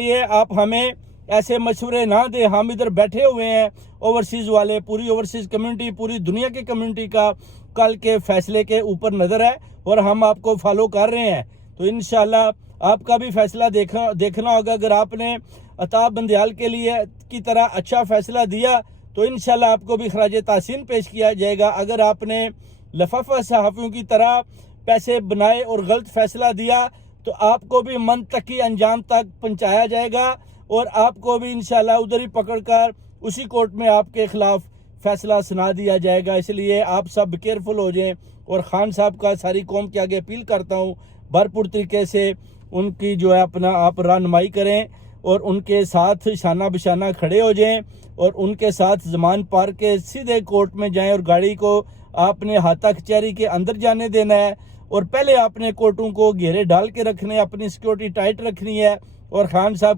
یہ آپ ہمیں ایسے مشورے نہ دیں. ہم ادھر بیٹھے ہوئے ہیں اوورسیز والے, پوری اوورسیز کمیونٹی, پوری دنیا کی کمیونٹی کا کل کے فیصلے کے اوپر نظر ہے اور ہم آپ کو فالو کر رہے ہیں. تو انشاءاللہ آپ کا بھی فیصلہ دیکھنا ہوگا. اگر آپ نے عطاب بندیال کے لیے کی طرح اچھا فیصلہ دیا تو انشاءاللہ آپ کو بھی خراج تحسین پیش کیا جائے گا. اگر آپ نے لفافہ صحافیوں کی طرح پیسے بنائے اور غلط فیصلہ دیا تو آپ کو بھی منطقی انجام تک پہنچایا جائے گا اور آپ کو بھی انشاءاللہ ادھر ہی پکڑ کر اسی کورٹ میں آپ کے خلاف فیصلہ سنا دیا جائے گا. اس لیے آپ سب کیئرفل ہو جائیں. اور خان صاحب کا ساری قوم کے آگے اپیل کرتا ہوں, بھرپور طریقے سے ان کی جو ہے اپنا آپ رہنمائی کریں اور ان کے ساتھ شانہ بشانہ کھڑے ہو جائیں اور ان کے ساتھ زمان پار کے سیدھے کورٹ میں جائیں. اور گاڑی کو آپ نے ہاتھا کچہری کے اندر جانے دینا ہے اور پہلے آپ نے کورٹوں کو گھیرے ڈال کے رکھنے, اپنی سیکیورٹی ٹائٹ رکھنی ہے. اور خان صاحب